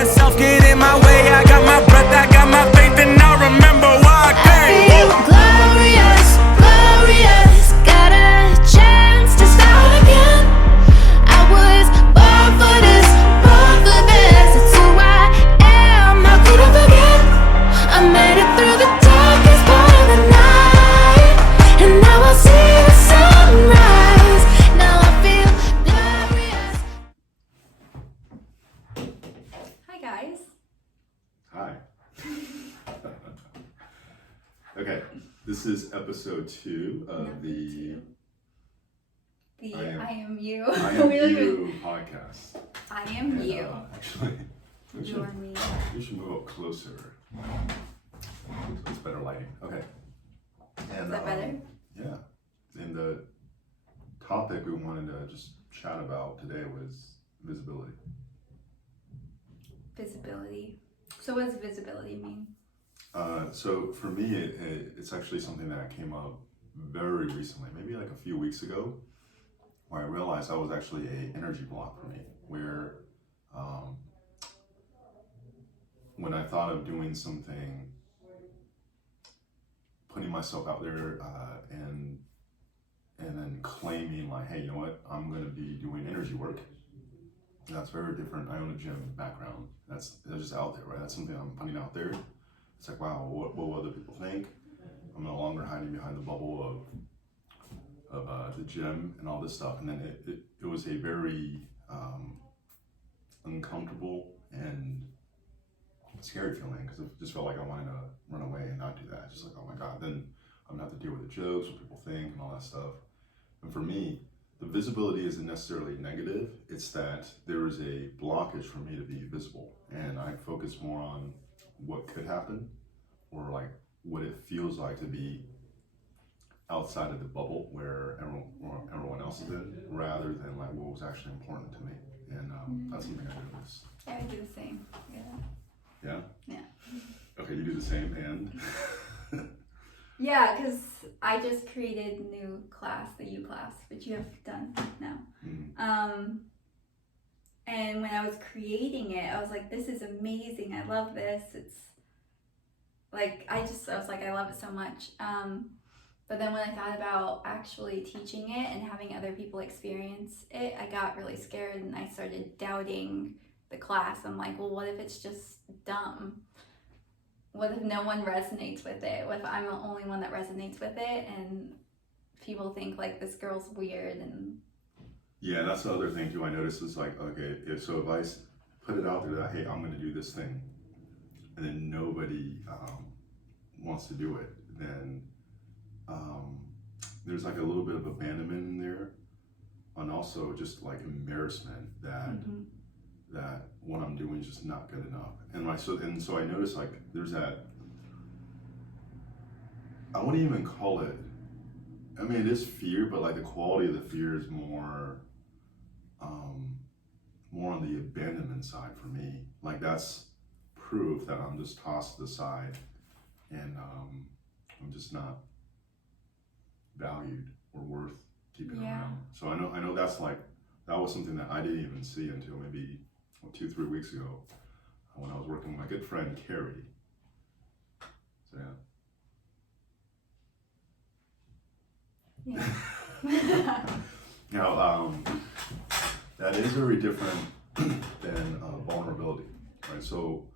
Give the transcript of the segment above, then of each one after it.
let self get in my way. I got my breath, I got my faith, and I remember why I came. I feel glorious, glorious. Got a chance to start again. I was born for this, born for this. It's who I am, how could I forget? I made it through the darkest part of the night, and now I see the sunrise. Now I feel glorious. Hi guys. Hi. Okay, this is episode 2 of Number the The I am you. I Am We don't even- You podcast. I am And, you. Actually, You are me. we should move up closer. It's better lighting. Okay. And, Is that better? Yeah. And the topic we wanted to just chat about today was visibility. Visibility. So what does visibility mean? So for me, it's actually something that came up very recently, maybe like a few weeks ago, where I realized that was actually a energy block for me, where when I thought of doing something, putting myself out there and then claiming like, hey, you know what, I'm going to be doing energy work. That's very different. I own a gym background. That's just out there, right? That's something I'm putting out there. It's like, wow, what will other people think? I'm no longer hiding behind the bubble of the gym and all this stuff. And then it was a very uncomfortable and scary feeling, because it just felt like I wanted to run away and not do that. It's just like, oh my God, then I'm gonna have to deal with the jokes, what people think, and all that stuff. And for me, the visibility isn't necessarily negative. It's that there is a blockage for me to be visible, and I focus more on what could happen, or like what it feels like to be outside of the bubble where everyone else is in, rather than like what was actually important to me. And that's something I noticed. Yeah, I do the same. Yeah. Yeah? Yeah. Okay, you do the same, and? Yeah, because I just created a new class, the U class, which you have done now. Mm-hmm. And when I was creating it, I was like, this is amazing. I love this. It's like, I was like, I love it so much. But then when I thought about actually teaching it and having other people experience it, I got really scared and I started doubting the class. I'm like, well, what if it's just dumb? What if no one resonates with it? What if I'm the only one that resonates with it and people think like this girl's weird? And Yeah, that's the other thing too. I noticed is like, okay, if I put it out there that, hey, I'm going to do this thing, and then nobody wants to do it, then there's like a little bit of abandonment in there, and also just like embarrassment that that what I'm doing is just not good enough. And so I noticed like there's that. I wouldn't even call it. I mean, it is fear, but like the quality of the fear is more on the abandonment side for me. Like that's proof that I'm just tossed to the side, and I'm just not valued or worth keeping around. So I know that's like, that was something that I didn't even see until maybe 2-3 weeks ago when I was working with my good friend Carrie. So yeah. Now, that is very different than vulnerability, right? So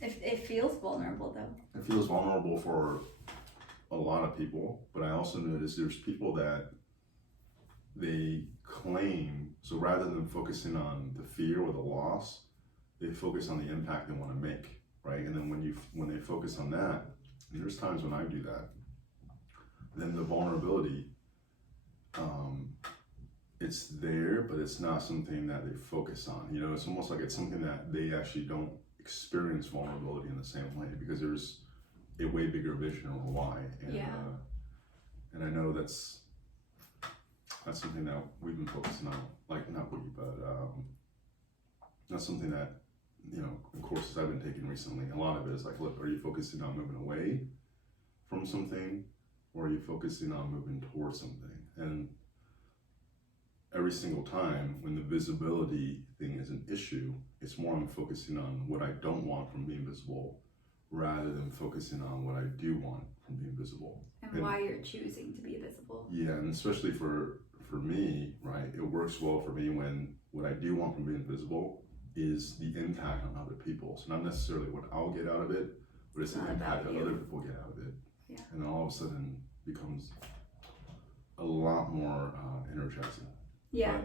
It feels vulnerable though. it feels vulnerable for a lot of people, but I also notice there's people that they claim, so rather than focusing on the fear or the loss, they focus on the impact they want to make, right? And then when they focus on that, and there's times when I do that, then the vulnerability, it's there, but it's not something that they focus on. You know, it's almost like it's something that they actually don't experience vulnerability in the same way, because there's a way bigger vision of why. And, and I know that's something that we've been focusing on, like not we, but that's something that, you know, in courses I've been taking recently, a lot of it is like, look, are you focusing on moving away from something, or are you focusing on moving towards something? And every single time when the visibility thing is an issue, it's more I'm focusing on what I don't want from being visible rather than focusing on what I do want from being visible. And why you're choosing to be visible. Yeah, and especially for me, right, it works well for me when what I do want from being visible is the impact on other people. So not necessarily what I'll get out of it, but it's the impact that other people get out of it. Yeah. And then all of a sudden becomes a lot more energizing. Yeah.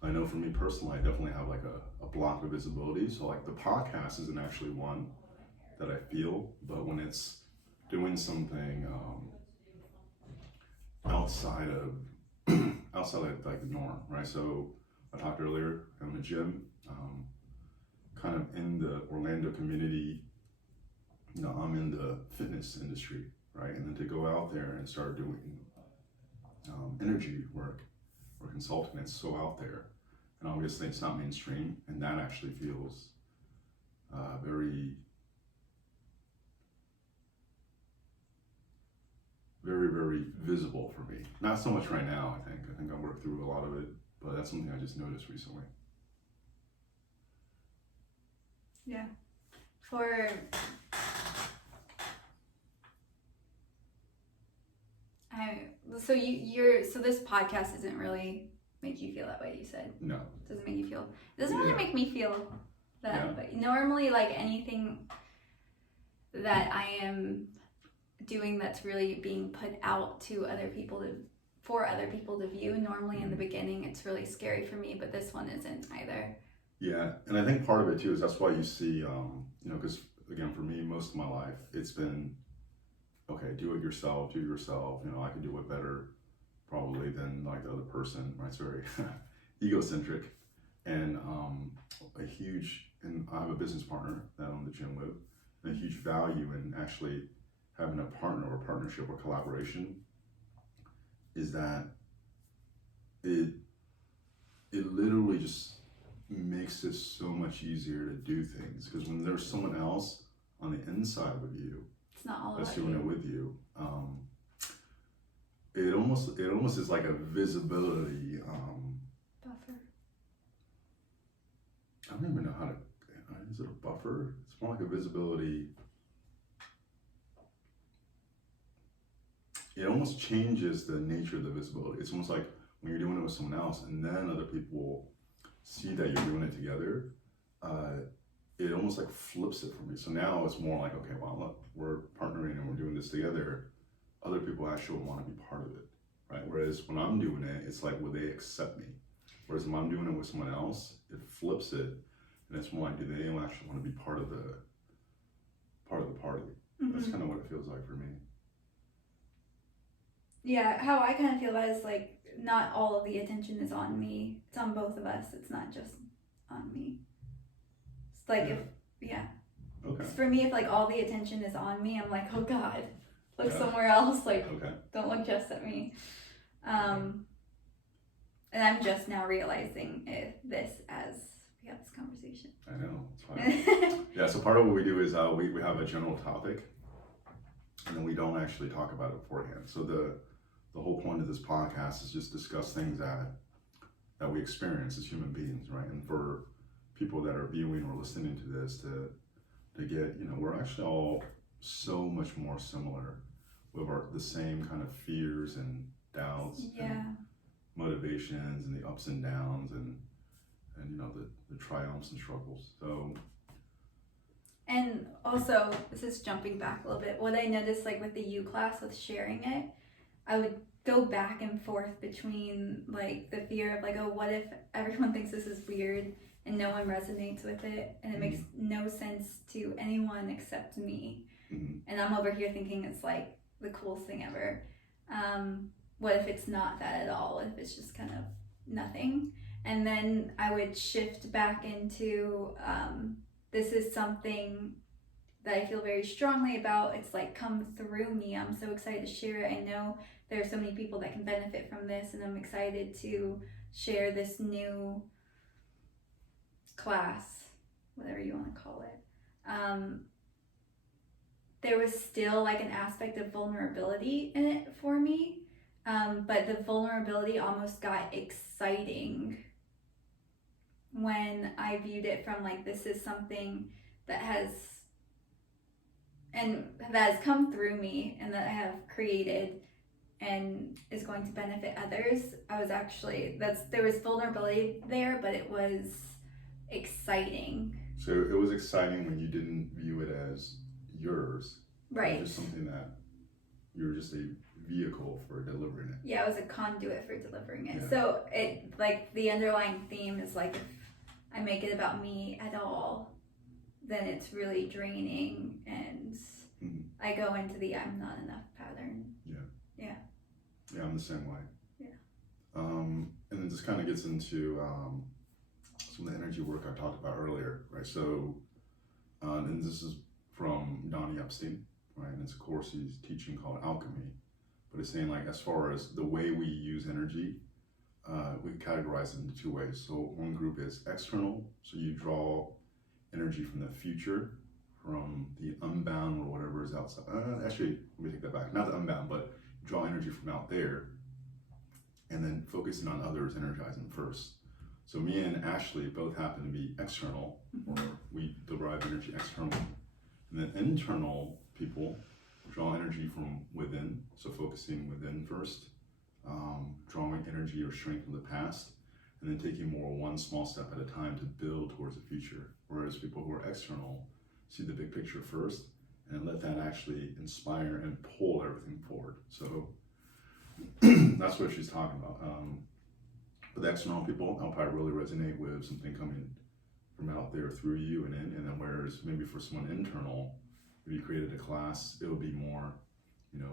But I know for me personally, I definitely have like a block of visibility. So like the podcast isn't actually one that I feel, but when it's doing something outside of like the norm, right? So I talked earlier, I'm in a gym, kind of in the Orlando community. You know, I'm in the fitness industry, right? And then to go out there and start doing energy work or consulting, it's so out there, and obviously it's not mainstream, and that actually feels very, very, very visible for me. Not so much right now, I think I worked through a lot of it, but that's something I just noticed recently. Yeah. So this podcast doesn't really make you feel that way, you said? No. It doesn't really make me feel that way. Normally, like anything that I am doing that's really being put out to other people for other people to view, normally in the beginning it's really scary for me, but this one isn't either. Yeah, and I think part of it too is that's why you see, you know, because again, for me, most of my life, it's been, okay, do it yourself, you know, I can do it better probably than like the other person, right? It's very egocentric, and and I have a business partner that I own the gym with, and a huge value in actually having a partner or partnership or collaboration is that it literally just makes it so much easier to do things, because when there's someone else on the inside of you it's not all that's about doing you. it with you, it almost is like a visibility Buffer. I don't even know how to, is it a buffer? It's more like a visibility. It almost changes the nature of the visibility. It's almost like when you're doing it with someone else and then other people see that you're doing it together, it almost like flips it for me. So now it's more like, okay, well, look, we're partnering and we're doing this together. Other people actually want to be part of it, right? Whereas when I'm doing it, it's like, will they accept me? Whereas when I'm doing it with someone else, it flips it, and it's more like, do they actually want to be part of the party? Mm-hmm. That's kind of what it feels like for me. Yeah, how I kind of feel about it is like not all of the attention is on me. It's on both of us. It's not just on me. It's like Okay. For me, if like all the attention is on me, I'm like, oh God, look somewhere else. Like, don't look just at me. And I'm just now realizing this as we have this conversation. I know, it's fine. Yeah, so part of what we do is we have a general topic, and then we don't actually talk about it beforehand. So the whole point of this podcast is just discuss things that we experience as human beings, right? And for people that are viewing or listening to this to get, you know, we're actually all so much more similar with the same kind of fears and doubts and motivations and the ups and downs and you know, the triumphs and struggles. So, and also, this is jumping back a little bit, what I noticed like with the U class with sharing it, I would go back and forth between like the fear of like, oh, what if everyone thinks this is weird and no one resonates with it and it makes no sense to anyone except me, and I'm over here thinking it's like the coolest thing ever. What if it's not that at all? What if it's just kind of nothing? And then I would shift back into this is something that I feel very strongly about. It's like come through me. I'm so excited to share it. I know there are so many people that can benefit from this, and I'm excited to share this new class, whatever you want to call it. There was still like an aspect of vulnerability in it for me, but the vulnerability almost got exciting when I viewed it from like, this is something that has come through me and that I have created and is going to benefit others. I was actually, there was vulnerability there, but it was exciting. So it was exciting when you didn't view it as yours. Right. It was just something that you were just a vehicle for delivering it. Yeah, I was a conduit for delivering it. Yeah. So it, like, the underlying theme is like, if I make it about me at all, then it's really draining, and I go into the I'm not enough pattern. Yeah, I'm the same way. Yeah. And then this kind of gets into some of the energy work I talked about earlier, right? So, and this is from Donnie Epstein, right? And it's a course he's teaching called Alchemy. But it's saying, like, as far as the way we use energy, we categorize it into two ways. So one group is external, so you draw energy from the future, from the unbound or whatever is outside. Actually, let me take that back. Not the unbound, but draw energy from out there, and then focusing on others, energizing first. So me and Ashley both happen to be external, or we derive energy externally. And then internal people draw energy from within, so focusing within first, drawing energy or strength from the past, and then taking more one small step at a time to build towards the future. Whereas people who are external see the big picture first and let that actually inspire and pull everything forward. So that's what she's talking about. But the external people, I'll probably really resonate with something coming from out there through you and in, and then whereas maybe for someone internal, if you created a class, it'll be more,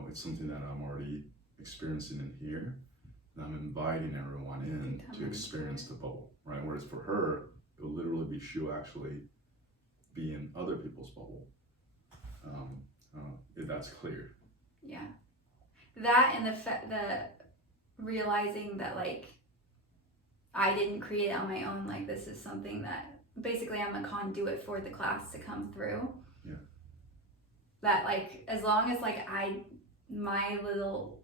it's something that I'm already experiencing in here, and I'm inviting everyone in to experience the bubble, right? Whereas for her, it'll literally be, she'll actually be in other people's bubble. If that's clear. Yeah. That and the realizing that, like, I didn't create it on my own. Like, this is something that basically I'm a conduit for the class to come through. Yeah. That, like, as long as, like, my little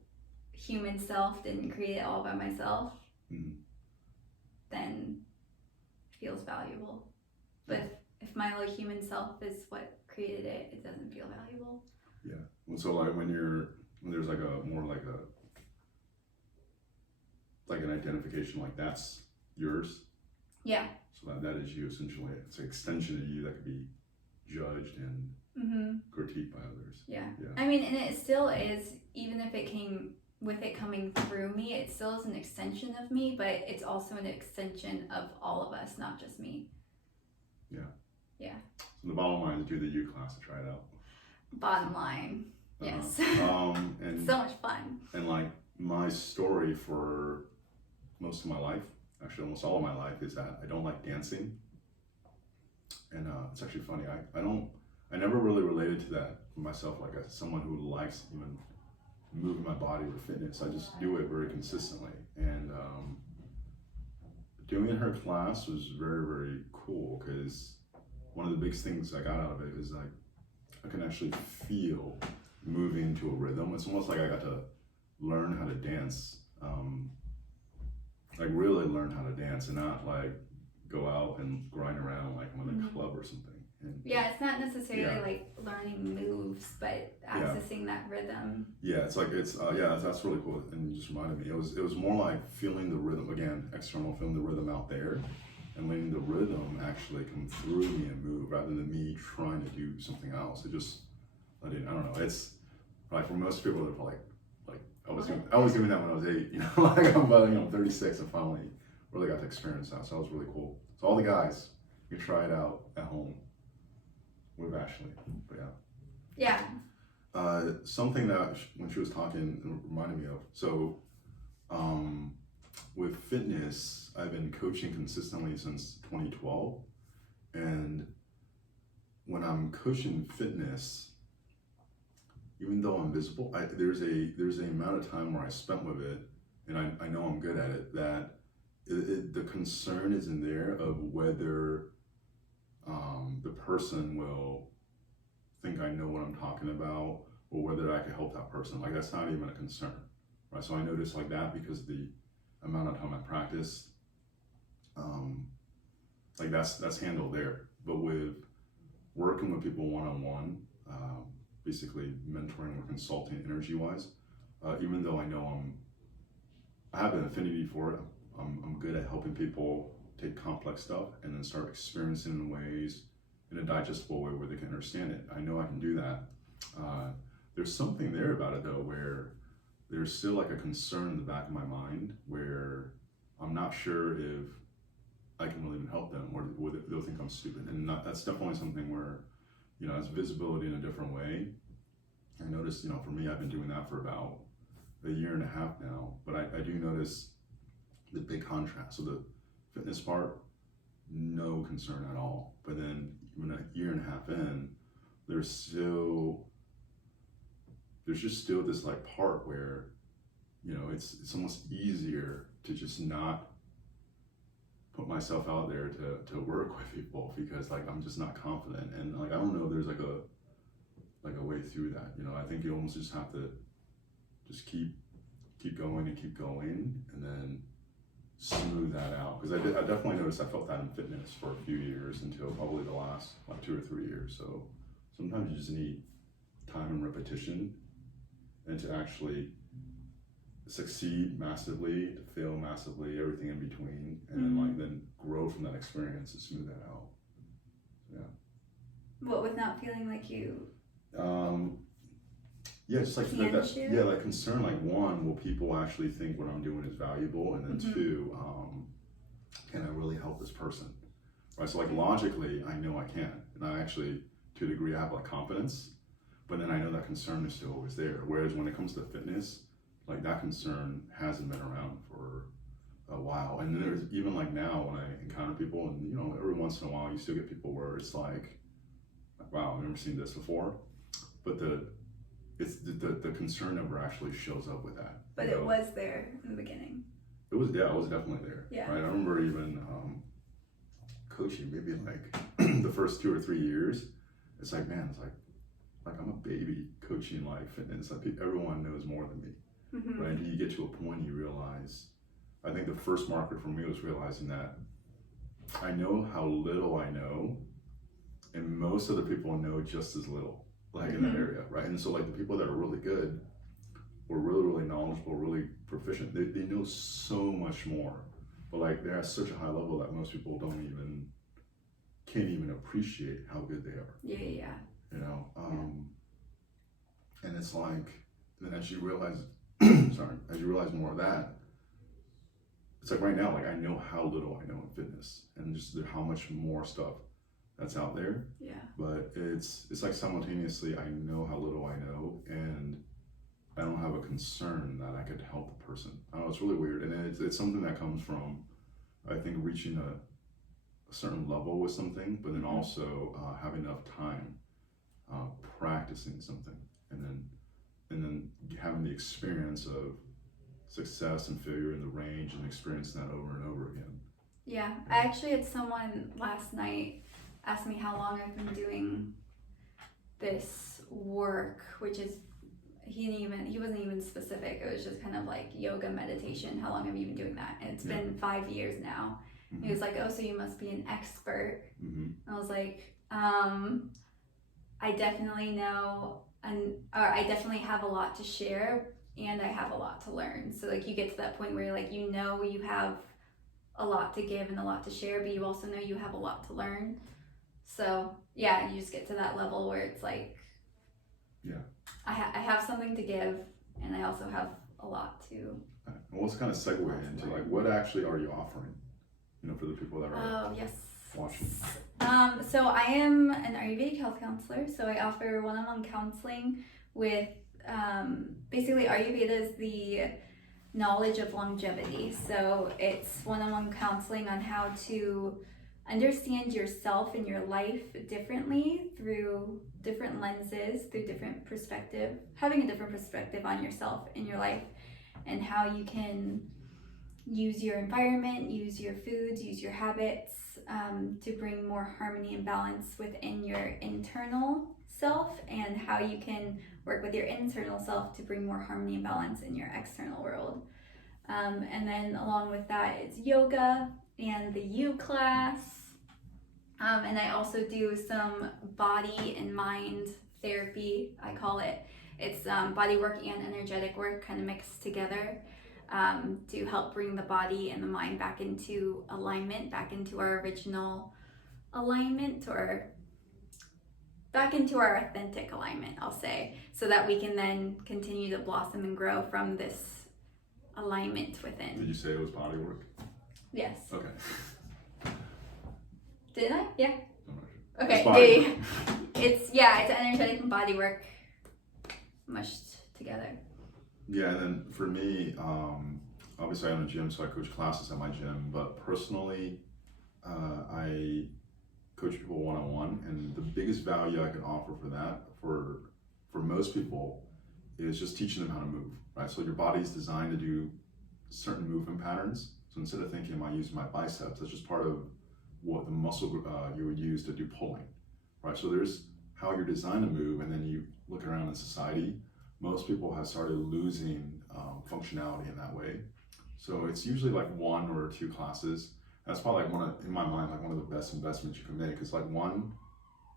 human self didn't create it all by myself, then it feels valuable. But if my little human self is what created it, it doesn't feel valuable. Yeah. And so, like, when there's like a more like an identification, like that's yours. Yeah. So that is you essentially. It's an extension of you that could be judged and critiqued by others. Yeah. I mean, and it still is, even if it came with it coming through me, it still is an extension of me, but it's also an extension of all of us, not just me. Yeah. Yeah. So the bottom line is do the U class to try it out. Bottom line. Yes. And so much fun. And like my story for most of my life, actually almost all of my life, is that I don't like dancing. And it's actually funny. I never really related to that for myself, like as someone who likes even moving my body with fitness. I just do it very consistently. And doing her class was very, very cool, because one of the biggest things I got out of it is like I can actually feel moving to a rhythm. It's almost like I got to learn how to dance, like really learn how to dance, and not like go out and grind around like I'm in a club or something. And, yeah, it's not necessarily like learning moves, but accessing that rhythm. Yeah, it's like that's really cool. And you just reminded me, it was more like feeling the rhythm again, external, feeling the rhythm out there, and letting the rhythm actually come through me and move, rather than me trying to do something else. It just I don't know. It's like for most people, they're probably like I was doing that when I was 8. Like I'm about 36 and finally really got to experience that. So that was really cool. So all the guys, you can try it out at home with Ashley. But yeah. Something that when she was talking reminded me of. So with fitness, I've been coaching consistently since 2012, and when I'm coaching fitness, even though I'm visible, there's an amount of time where I spent with it, and I know I'm good at it, that the concern is in there of whether the person will think I know what I'm talking about, or whether I can help that person. Like, that's not even a concern, right? So I noticed like that, because the amount of time I practiced, like that's handled there. But with working with people one-on-one, basically mentoring or consulting energy-wise, even though I know I have an affinity for it, I'm good at helping people take complex stuff and then start experiencing in ways, in a digestible way where they can understand it. I know I can do that. There's something there about it though, where there's still like a concern in the back of my mind where I'm not sure if I can really even help them, or they'll think I'm stupid. And that's definitely something where, it's visibility in a different way. I noticed, for me, I've been doing that for about a year and a half now, but I do notice the big contrast. So the fitness part, no concern at all. But then even a year and a half in, there's just still this like part where, it's almost easier to just not put myself out there to work with people, because like I'm just not confident, and like I don't know if there's like a way through that. I think you almost just have to just keep going and keep going, and then smooth that out. Because I definitely noticed I felt that in fitness for a few years until probably the last like 2 or 3 years. So sometimes you just need time and repetition, and to actually succeed massively, to fail massively, everything in between, and then grow from that experience and smooth that out. Yeah. What, with not feeling like you? Yeah, just like that concern. Like, one, will people actually think what I'm doing is valuable, and then two, can I really help this person? Right. So like logically, I know I can, and I actually, to a degree, I have like confidence, but then I know that concern is still always there. Whereas when it comes to fitness, like that concern hasn't been around for a while. And then there's even like now when I encounter people, and every once in a while you still get people where it's like, wow, I've never seen this before. But the concern never actually shows up with that. But it was there in the beginning. It was definitely there. Yeah. Right. I remember even coaching maybe like the first 2 or 3 years. It's like, man, it's like I'm a baby coaching like fitness. Like everyone knows more than me. Right. And you get to a point you realize, I think the first marker for me was realizing that I know how little I know, and most other people know just as little, like in that area, right? And so like the people that are really good or really, really knowledgeable, really proficient, they know so much more, but like they're at such a high level that most people can't even appreciate how good they are. Yeah. And it's like, then as you realize, as you realize more of that, it's like right now, like I know how little I know in fitness, and just how much more stuff that's out there. Yeah. But it's like simultaneously, I know how little I know, and I don't have a concern that I could help the person. I don't know, it's really weird, and it's something that comes from, I think, reaching a certain level with something, but then also having enough time practicing something, and then having the experience of success and failure in the range, and experiencing that over and over again. Yeah, I actually had someone last night ask me how long I've been doing this work, which is, he wasn't even specific. It was just kind of like yoga, meditation. How long have you been doing that? And it's been 5 years now. He was like, oh, so you must be an expert. And I was like, I definitely know, or I definitely have a lot to share, and I have a lot to learn. So like you get to that point where like you have a lot to give and a lot to share, but you also know you have a lot to learn. So yeah, you just get to that level where it's like, I have something to give, and I also have a lot to. Well, let's kind of segue into like, what actually are you offering? For the people that are watching. So I am an Ayurvedic health counselor. So I offer one-on-one counseling with, basically Ayurveda is the knowledge of longevity. So it's one-on-one counseling on how to understand yourself and your life differently through different lenses, through different perspective, having a different perspective on yourself and your life, and how you can use your environment, use your foods, use your habits to bring more harmony and balance within your internal self, and how you can work with your internal self to bring more harmony and balance in your external world. And then along with that is yoga and the U class, And I also do some body and mind therapy, I call it. It's body work and energetic work kind of mixed together to help bring the body and the mind back into alignment, back into our original alignment, or back into our authentic alignment, I'll say, so that we can then continue to blossom and grow from this alignment within. Did you say it was body work? Yes. Okay. Did I? Yeah. I'm not sure. Okay. It's body work. It's energetic and body work mushed together. Yeah, and then for me, obviously I own a gym, so I coach classes at my gym, but personally, I coach people one-on-one, and the biggest value I can offer for that, for most people, is just teaching them how to move, right? So your body's designed to do certain movement patterns. So instead of thinking, am I using my biceps, that's just part of what the muscle you would use to do pulling, right? So there's how you're designed to move, and then you look around in society, most people have started losing functionality in that way. So it's usually like 1 or 2 classes. That's probably like in my mind, like one of the best investments you can make. It's like 1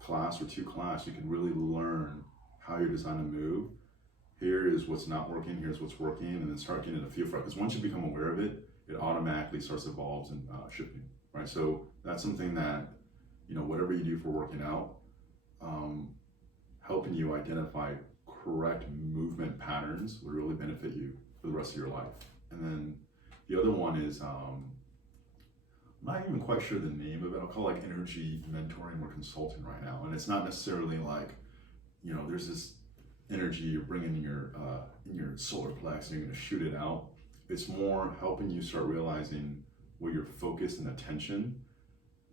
class or 2 classes, you can really learn how you're designed to move. Here is what's not working, here's what's working, and then start getting a feel for it. Because once you become aware of it, it automatically starts evolves and shifting, right? So that's something that, whatever you do for working out, helping you identify correct movement patterns would really benefit you for the rest of your life. And then the other one is, I'm not even quite sure the name of it. I'll call it like energy mentoring or consulting right now. And it's not necessarily like, there's this energy you're bringing in your solar plex and you're going to shoot it out. It's more helping you start realizing where your focus and attention,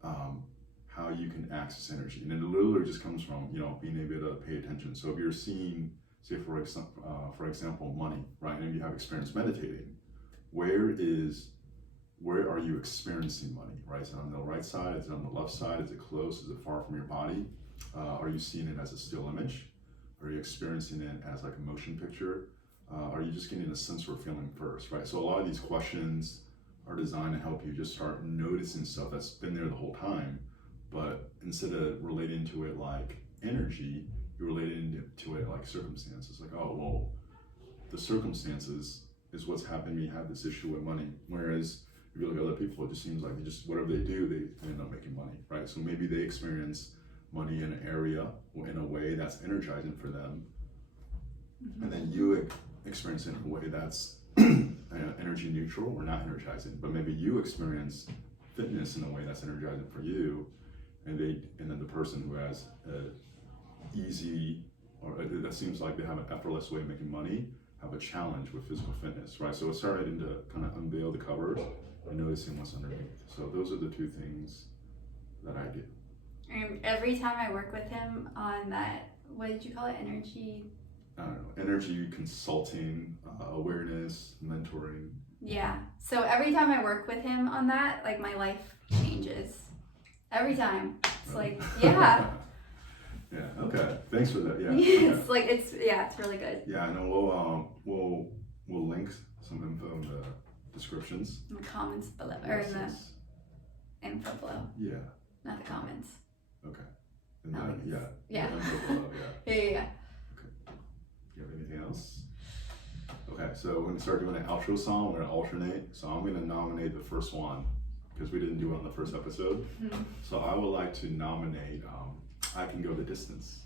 how you can access energy. And it literally just comes from, being able to pay attention. So if you're seeing, say for example, money, right? And if you have experience meditating, where are you experiencing money, right? Is it on the right side? Is it on the left side? Is it close? Is it far from your body? Are you seeing it as a still image? Are you experiencing it as like a motion picture? Are you just getting a sense or feeling first, right? So a lot of these questions are designed to help you just start noticing stuff that's been there the whole time, but instead of relating to it like energy, you're relating to it like circumstances. Like, oh, well, the circumstances is what's having me have this issue with money. Whereas if you look at other people, it just seems like whatever they do, they end up making money, right? So maybe they experience money in an area or in a way that's energizing for them. Mm-hmm. And then you experience it in a way that's energy neutral or not energizing. But maybe you experience fitness in a way that's energizing for you, and then the person who has easy, or that seems like they have an effortless way of making money, have a challenge with physical fitness, right? So it's starting to kind of unveil the covers and noticing what's underneath. So those are the 2 things that I do. Every time I work with him on that, what did you call it? Energy consulting, awareness, mentoring. Yeah. So every time I work with him on that, like my life changes. Every time. It's like, yeah. Yeah. Okay. Thanks for that. Yeah. It's like it's really good. Yeah. I know. We'll link some info in the descriptions. In the comments below, or in the info below. Yeah. Not the comments. Okay. And then, yeah. Info below, yeah. Yeah. Okay. You have anything else? Okay. So we're gonna start doing an outro song. We're gonna alternate. So I'm gonna nominate the first one because we didn't do it on the first episode. Mm-hmm. So I would like to nominate I Can Go the Distance.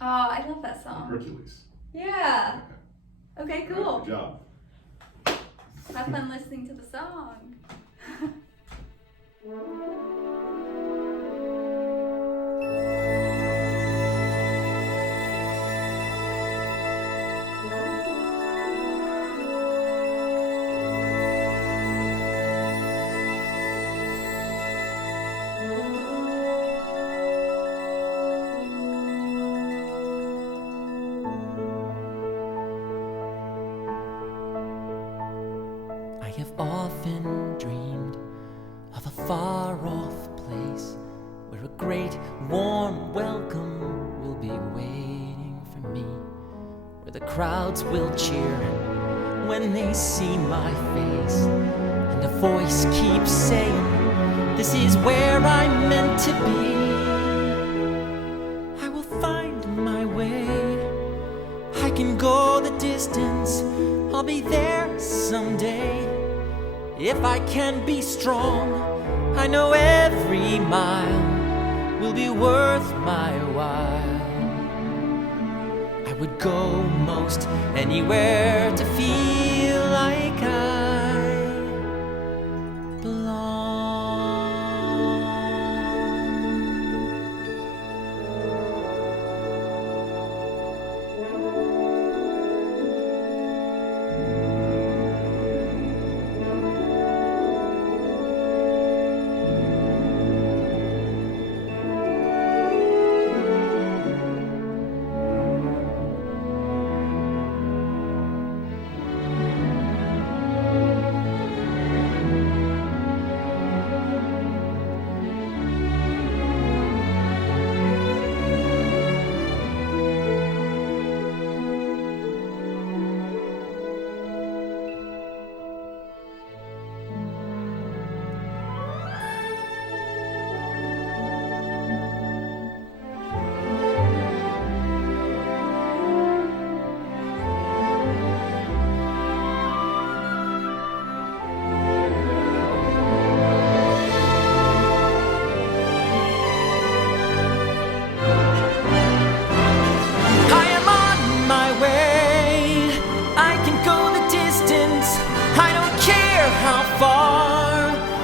Oh, I love that song. Hercules. Yeah. Okay, cool. Right, good job. Have fun listening to the song. I have often dreamed of a far-off place where a great warm welcome will be waiting for me, where the crowds will cheer when they see my face, and a voice keeps saying, this is where I'm meant to be. distance, I'll be there someday. If I can be strong, I know every mile will be worth my while. I would go most anywhere to feel like I belong.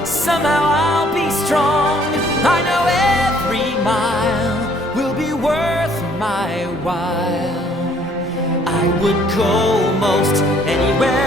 Somehow I'll be strong. I know every mile will be worth my while. I would go most anywhere